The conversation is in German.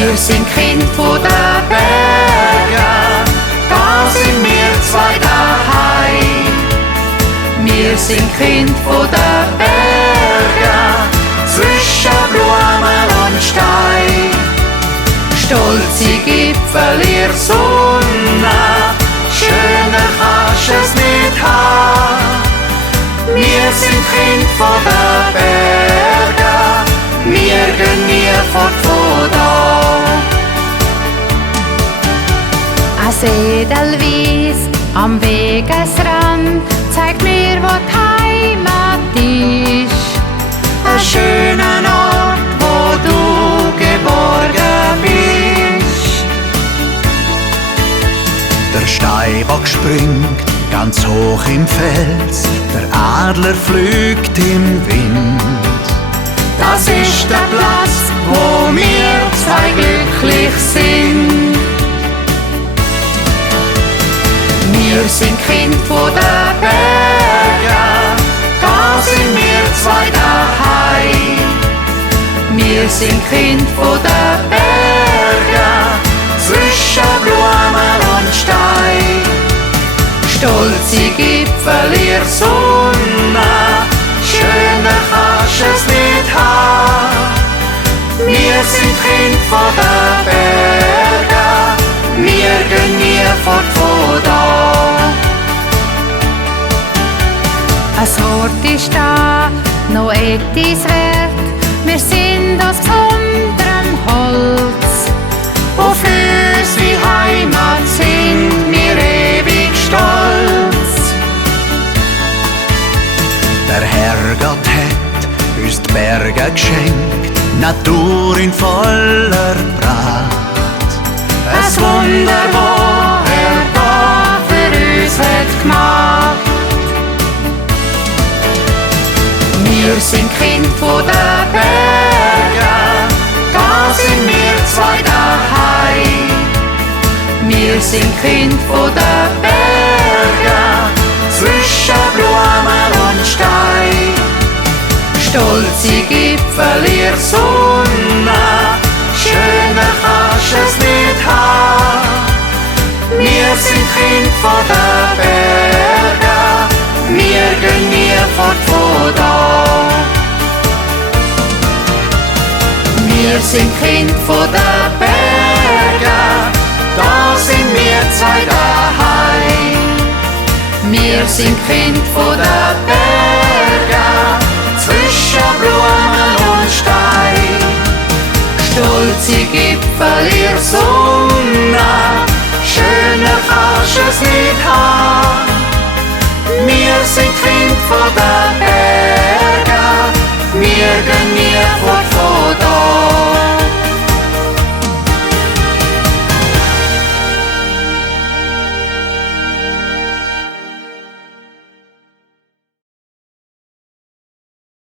Wir sind Kind von den Bergen, da sind wir zwei daheim. Wir sind Kind von den Bergen, zwischen Blumen und Stein. Stolze Gipfel ihr Sonne, schöner kannst es nicht haben. Wir sind Kind von den Bergen, wir gehen nie fort von da. Ein Edelweiss am Wegesrand zeigt mir, wo die Heimat ist. Ein schöner Ort, wo du geborgen bist. Der Steinbock springt ganz hoch im Fels, der Adler fliegt im Wind. Das ist der Platz, wo wir zwei glücklich sind. Wir sind Kind von den Bergen, da sind wir zwei daheim. Wir sind Kind von den Bergen, zwischen Blumen und Stein. Stolze Gipfel ihr Sonne, schöner kannst es nicht haben. Wir sind Kind von den Bergen, wir gehen nie fort von da. Ein Wort ist da, noch etwas wert. Wir sind aus besonderem Holz. Auf unsere Heimat sind wir ewig stolz. Der Herrgott hat uns die Berge geschenkt, Natur in voller Pracht. Ein Wunder, wo er da für uns hat gemacht. Wir sind Kind von den Bergen, da sind wir zwei daheim. Wir sind Kind von den Bergen, zwischen Blumen und Stein. Stolze Gipfel ihr Sonne, schöner kannst es nicht haben. Wir sind Kind von den Bergen, wir gehen nie fort von da. Wir sind Kind von den Bergen, da sind wir zwei daheim. Wir sind Kind von den Bergen, zwischen Blumen und Stein. Stolze Gipfel ihr Sonne, schöner kannst es nicht haben. Wir sind Kind von den